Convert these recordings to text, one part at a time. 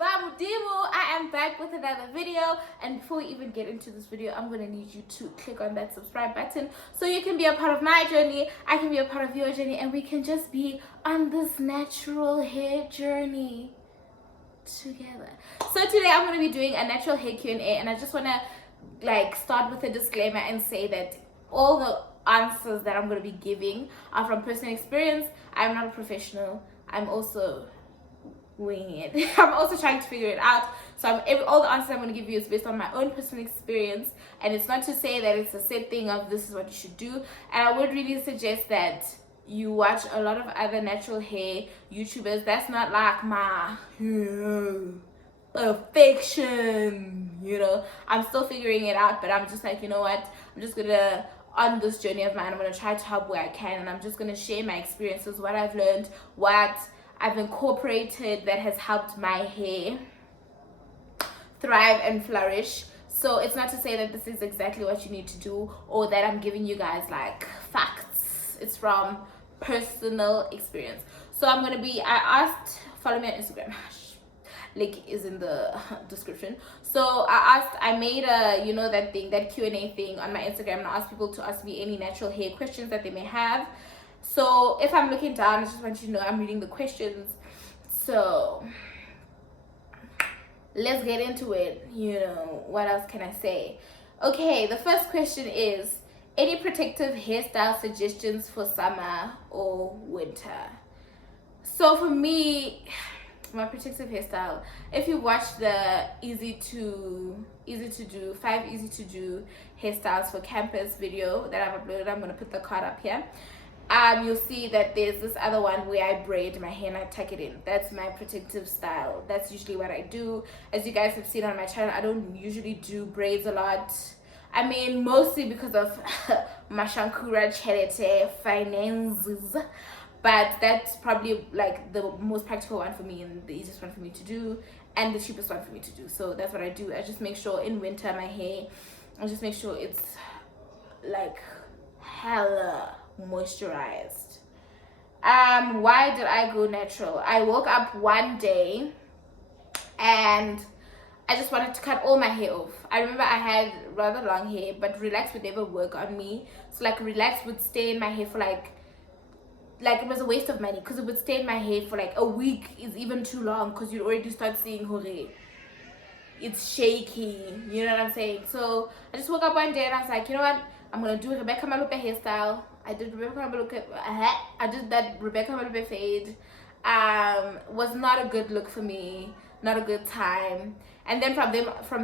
I am back with another video, and before we even get into this video, I'm gonna need you to click on that subscribe button so you can be a part of my journey, I can be a part of your journey, and we can just be on this natural hair journey together. So today I'm going to be doing a natural hair Q&A, and I just want to start with a disclaimer and say that all the answers that I'm going to be giving are from personal experience. I'm not a professional. I'm also winging it. I'm also trying to figure it out. So all the answers I'm going to give you is based on my own personal experience, and it's not to say that it's a set thing of this is what you should do. And I would really suggest that you watch a lot of other natural hair YouTubers. That's not like my perfection, I'm still figuring it out, but I'm just like, you know what, I'm just gonna, on this journey of mine, I'm gonna try to help where I can, and I'm just gonna share my experiences, what I've learned, what I've incorporated that has helped my hair thrive and flourish. So it's not to say that this is exactly what you need to do, or that I'm giving you guys like facts. It's from personal experience. So I asked, follow me on Instagram, link is in the description. So I made a, that Q&A thing on my Instagram, and I asked people to ask me any natural hair questions that they may have. So if I'm looking down, I just want you to know I'm reading the questions. So let's get into it. What else can I say? Okay, the first question is, any protective hairstyle suggestions for summer or winter? So for me, my protective hairstyle, if you watch the easy to do 5 easy to do hairstyles for campus video that I've uploaded, I'm going to put the card up here. You'll see that there's this other one where I braid my hair and I tuck it in. That's my protective style. That's usually what I do. As you guys have seen on my channel, I don't usually do braids a lot. I mean, mostly because of my Shankura Chelete finances, but that's probably like the most practical one for me and the easiest one for me to do and the cheapest one for me to do. So that's what I do. I just make sure in winter my hair, I just make sure it's like hella moisturized. Why did I go natural? I woke up one day and I just wanted to cut all my hair off. I remember I had rather long hair, but relax would never work on me. So like relax would stay in my hair for like it was a waste of money, because it would stay in my hair for like a week is even too long, because you'd already start seeing hore. It's shaky, you know what I'm saying? So I just woke up one day and I was like, you know what? I'm gonna do Rebecca Malupe hairstyle. I did that Rebecca Malupe fade. Was not a good look for me, not a good time. And then from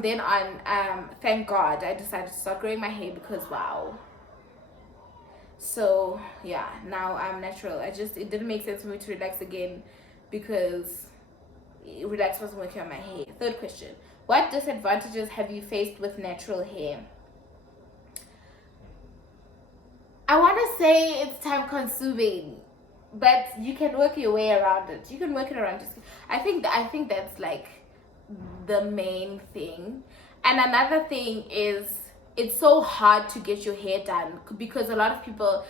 then on, thank God, I decided to start growing my hair, because wow. So yeah, now I'm natural. It didn't make sense for me to relax again, because relax wasn't working on my hair. Third question, what disadvantages have you faced with natural hair? I want to say it's time consuming, but you can work your way around it. You can work it around. I think that's like the main thing. And another thing is, it's so hard to get your hair done, because a lot of people,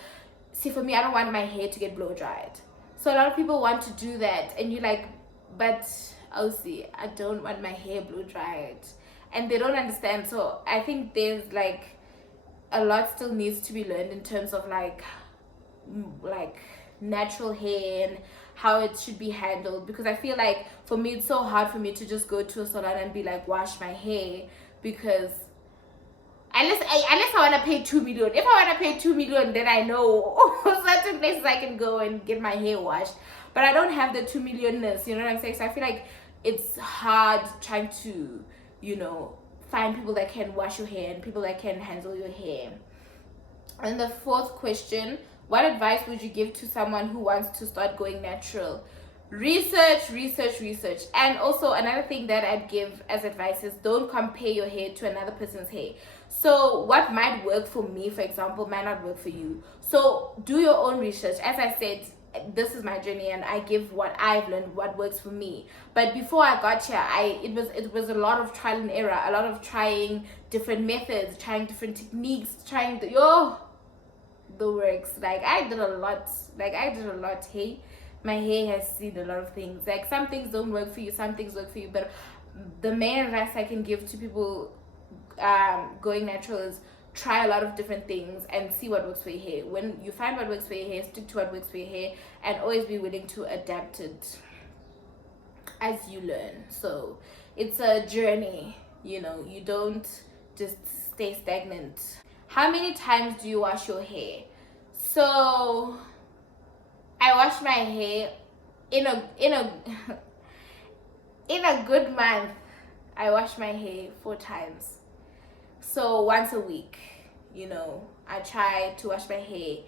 see, for me, I don't want my hair to get blow dried. So a lot of people want to do that, and you're like, but see, I don't want my hair blow dried, and they don't understand. So I think there's like a lot still needs to be learned in terms of like natural hair and how it should be handled, because I feel like for me it's so hard for me to just go to a salon and be like, wash my hair, because unless I want to pay 2 million. If I want to pay 2 million, then I know certain places I can go and get my hair washed, but I don't have the 2 millionness, you know what I'm saying? So I feel like it's hard trying to find people that can wash your hair and people that can handle your hair. And the fourth question, what advice would you give to someone who wants to start going natural? Research. And also another thing that I'd give as advice is, don't compare your hair to another person's hair. So what might work for me, for example, might not work for you. So do your own research. As I said, this is my journey, and I give what I've learned, what works for me. But before I got here, it was a lot of trial and error, a lot of trying different methods, trying different techniques, trying the works. Like I did a lot, hey. My hair has seen a lot of things. Like some things don't work for you, some things work for you, but the main advice I can give to people going natural is try a lot of different things and see what works for your hair. When you find what works for your hair, stick to what works for your hair, and always be willing to adapt it as you learn. So it's a journey, you know, you don't just stay stagnant. How many times do you wash your hair? So I wash my hair in a in a good month. I wash my hair 4 times. So once a week, you know, I try to wash my hair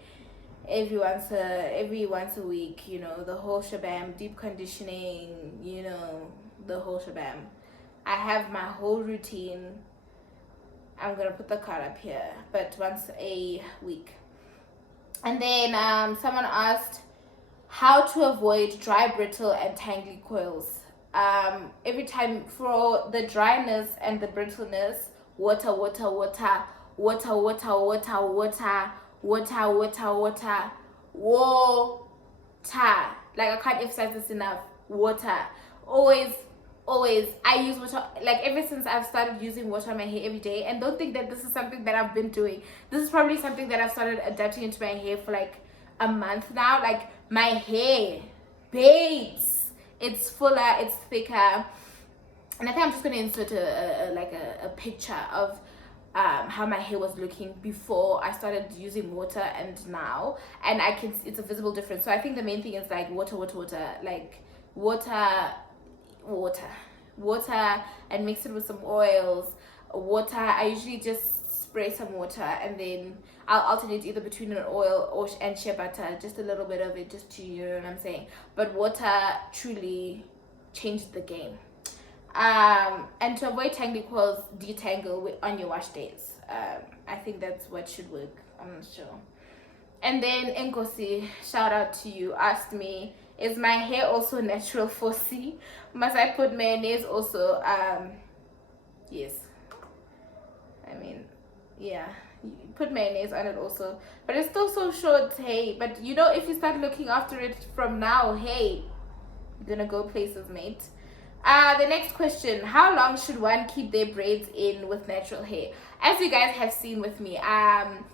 every once a week, you know, the whole shabam, deep conditioning, you know, the whole shabam. I have my whole routine. I'm gonna put the card up here, but once a week. And then someone asked how to avoid dry, brittle, and tangly coils. Every time for the dryness and the brittleness, water, water, water, water, water, water, water, water, water, water, water. Like I can't emphasize this enough. Water. Always I use water, like ever since I've started using water on my hair every day. And don't think that this is something that I've been doing. This is probably something that I've started adapting into my hair for like a month now. Like my hair, babes, it's fuller, it's thicker. And I think I'm just going to insert a picture of how my hair was looking before I started using water and now. And I can see it's a visible difference. So I think the main thing is like water, water, water. Like water, and mix it with some oils. Water, I usually just spray some water and then I'll alternate either between an oil or and shea butter, just a little bit of it, just to, you know what I'm saying. But water truly changed the game. And to avoid tangly coils, detangle on your wash days. I think that's what should work. I'm not sure. And then Nkosi, shout out to you, asked me, is my hair also natural 4C? Must I put mayonnaise also? Yes. I mean, yeah, you put mayonnaise on it also. But it's still so short, hey. But you know, if you start looking after it from now, hey, you're gonna go places, mate. The next question, how long should one keep their braids in with natural hair? As you guys have seen with me, I'm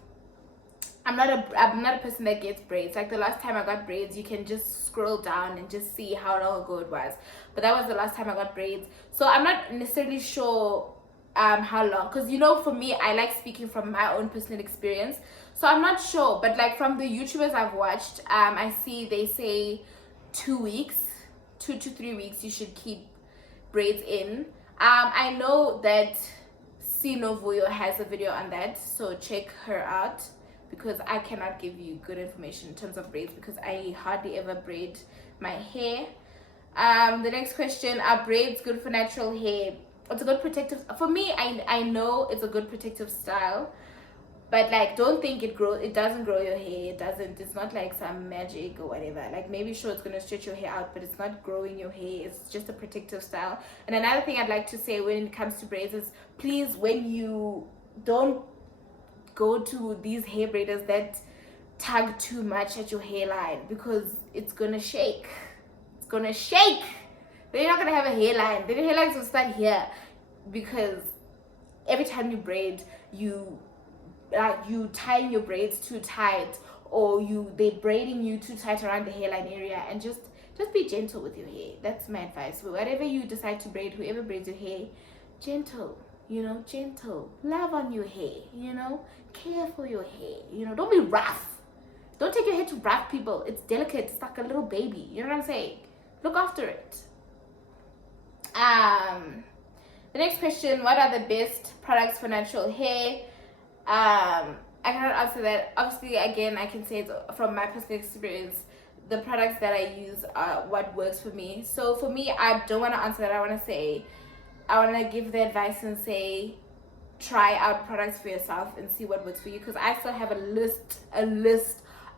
not a person that gets braids. Like the last time I got braids, you can just scroll down and just see how long ago it was. But that was the last time I got braids. So I'm not necessarily sure how long, because you know, for me, I like speaking from my own personal experience. So I'm not sure, but like from the YouTubers I've watched, I see they say 2 weeks, 2 to 3 weeks you should keep braids in. I know that Sinovuyo has a video on that, so check her out, because I cannot give you good information in terms of braids because I hardly ever braid my hair. The next question, are braids good for natural hair? It's a good protective, for me, I know it's a good protective style, but like don't think it doesn't grow your hair. It's not like some magic or whatever. Like maybe sure it's gonna stretch your hair out, but it's not growing your hair. It's just a protective style. And another thing I'd like to say when it comes to braids is, please, when you don't go to these hair braiders that tug too much at your hairline, because it's gonna shake. It's gonna shake. Then you're not gonna have a hairline. Then your hairline's gonna start here, because every time you braid, you tying your braids too tight, or they braiding you too tight around the hairline area. And just be gentle with your hair. That's my advice. Whatever you decide to braid, whoever braids your hair, gentle, you know, gentle. Love on your hair, you know, care for your hair, you know, don't be rough. Don't take your hair to rough, people. It's delicate. It's like a little baby, you know what I'm saying? Look after it. The next question, what are the best products for natural hair? I cannot answer that. Obviously, again, I can say it's from my personal experience. The products that I use are what works for me. So for me, I don't want to answer that. I want to give the advice and say, try out products for yourself and see what works for you, because I still have a list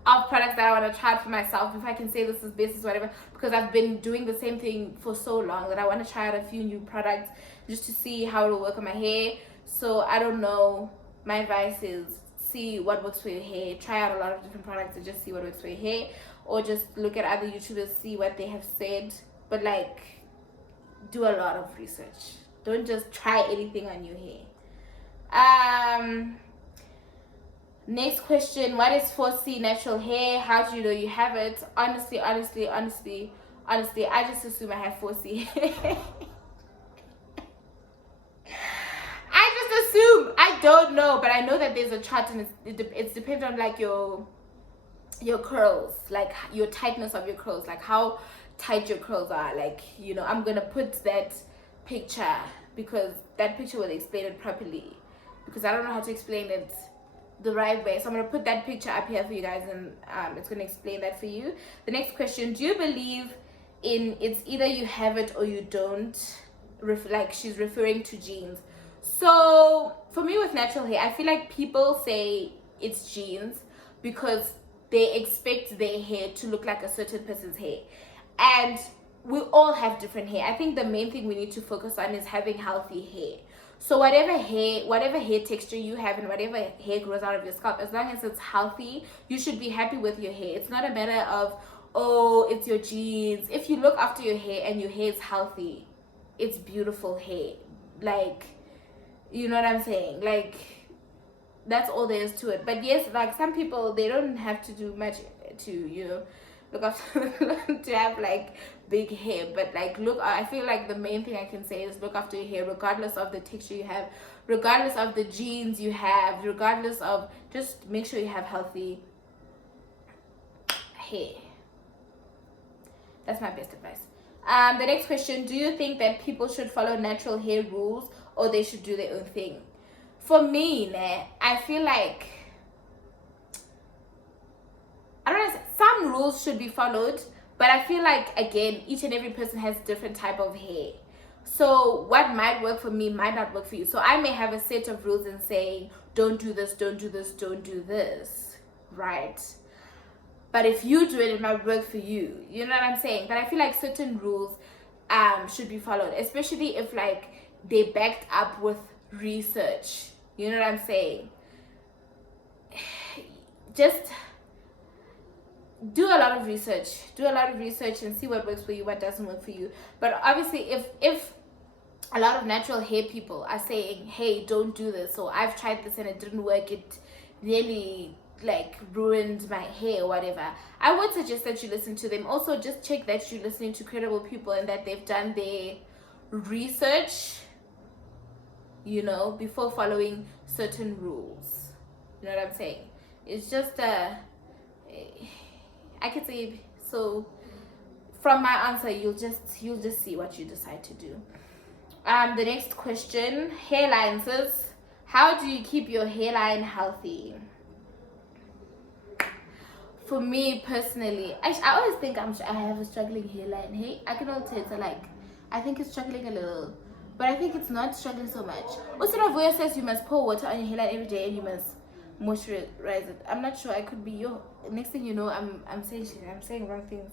of products that I want to try out for myself if I can say this is best, is whatever, because I've been doing the same thing for so long that I want to try out a few new products just to see how it will work on my hair. So I don't know. My advice is, see what works for your hair. Try out a lot of different products and just see what works for your hair. or just look at other YouTubers, see what they have said. But like, do a lot of research. Don't just try anything on your hair. Next question, what is 4C natural hair? How do you know you have it? Honestly, I just assume I have 4C. I just assume. I don't know, but I know that there's a chart, and it's depends on like your curls, like your tightness of your curls, like how tight your curls are. Like, you know, I'm gonna put that picture because that picture will explain it properly, because I don't know how to explain it the right way. So I'm gonna put that picture up here for you guys, and it's gonna explain that for you. The next question, do you believe in it's either you have it or you don't? Like, she's referring to genes. So for me with natural hair, I feel like people say it's genes because they expect their hair to look like a certain person's hair, and we all have different hair. I think the main thing we need to focus on is having healthy hair. So whatever hair texture you have and whatever hair grows out of your scalp, as long as it's healthy, you should be happy with your hair. It's not a matter of, oh, it's your genes. If you look after your hair and your hair is healthy, it's beautiful hair. Like, you know what I'm saying? Like, that's all there is to it. But yes, like, some people, they don't have to do much to, you know, look after to have like big hair. But like, look, I feel like the main thing I can say is look after your hair, regardless of the texture you have, regardless of the genes you have, regardless of, just make sure you have healthy hair. That's my best advice. The next question, do you think that people should follow natural hair rules or they should do their own thing? For me, I feel like, I don't know, some rules should be followed, but I feel like, again, each and every person has different type of hair. So what might work for me might not work for you. So I may have a set of rules and saying, don't do this, don't do this, don't do this, right? But if you do it, it might work for you. You know what I'm saying? But I feel like certain rules should be followed, especially if like they backed up with research. You know what I'm saying? Just do a lot of research. Do a lot of research and see what works for you, what doesn't work for you. But obviously, if a lot of natural hair people are saying, hey, don't do this, so I've tried this and it didn't work, it really like ruined my hair or whatever, I would suggest that you listen to them. Also, just check that you're listening to credible people and that they've done their research, you know, before following certain rules. You know what I'm saying? It's just I could say, so from my answer, you'll just see what you decide to do. The next question, hairline, sis. How do you keep your hairline healthy? For me personally, I always think I have a struggling hairline. Hey, I can all tell, so like, I think it's struggling a little, but I think it's not struggling so much. Usinavuya says you must pour water on your hairline every day and you must moisturize it. I'm not sure. I could be your next thing you know, I'm saying wrong things.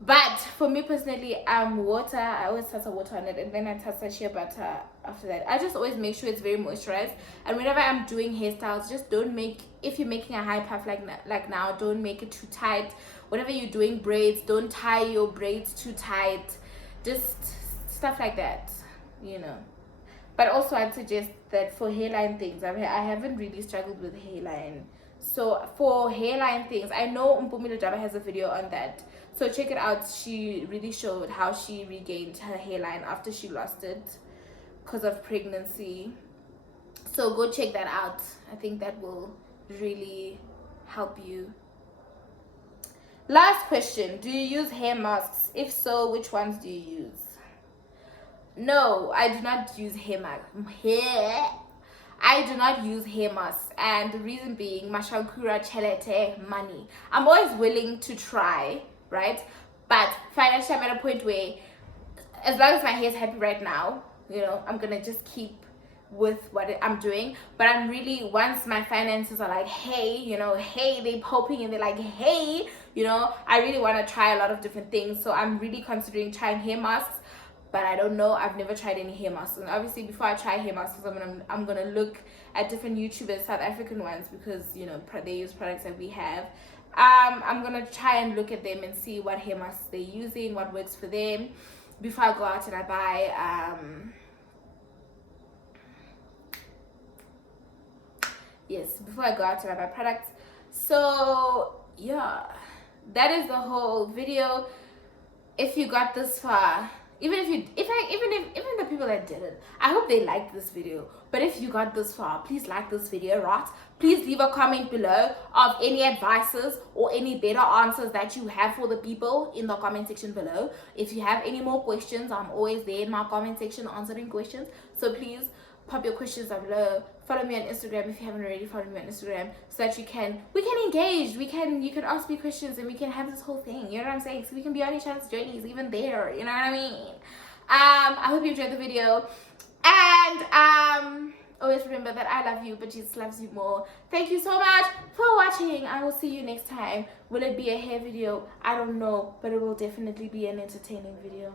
But for me personally, water, I always touch water on it, and then I touch shea butter after that. I just always make sure it's very moisturized. And whenever I'm doing hairstyles, just don't make, if you're making a high puff like now, don't make it too tight. Whenever you're doing braids, don't tie your braids too tight. Just stuff like that, you know. But also, I'd suggest that for hairline things, I haven't really struggled with hairline. So for hairline things, I know Mpumi Lejaba has a video on that. So check it out. She really showed how she regained her hairline after she lost it because of pregnancy. So go check that out. I think that will really help you. Last question. Do you use hair masks? If so, which ones do you use? No, I do not use hair masks. I do not use hair masks, and the reason being, mashankura chelete money. I'm always willing to try, right? But financially, I'm at a point where, as long as my hair is happy right now, you know, I'm gonna just keep with what I'm doing. But I'm really, once my finances are like, hey, you know, hey, they're popping and they're like, hey, you know, I really want to try a lot of different things. So I'm really considering trying hair masks. But I don't know, I've never tried any hair masks. And obviously before I try hair masks, I'm gonna look at different YouTubers, South African ones, because, you know, they use products that we have. I'm gonna try and look at them and see what hair masks they're using, what works for them, before I go out and I buy before I go out and I buy products. So yeah, that is the whole video. If you got this far, even the people that didn't, I hope they liked this video. But if you got this far, please like this video, right? Please leave a comment below of any advices or any better answers that you have for the people in the comment section below. If you have any more questions, I'm always there in my comment section answering questions. So please pop your questions down below. Follow me on Instagram if you haven't already. Follow me on Instagram so that we can engage. You can ask me questions and we can have this whole thing. You know what I'm saying? So we can be on each other's journeys even there. You know what I mean? I hope you enjoyed the video, and always remember that I love you, but Jesus loves you more. Thank you so much for watching. I will see you next time. Will it be a hair video? I don't know, but it will definitely be an entertaining video.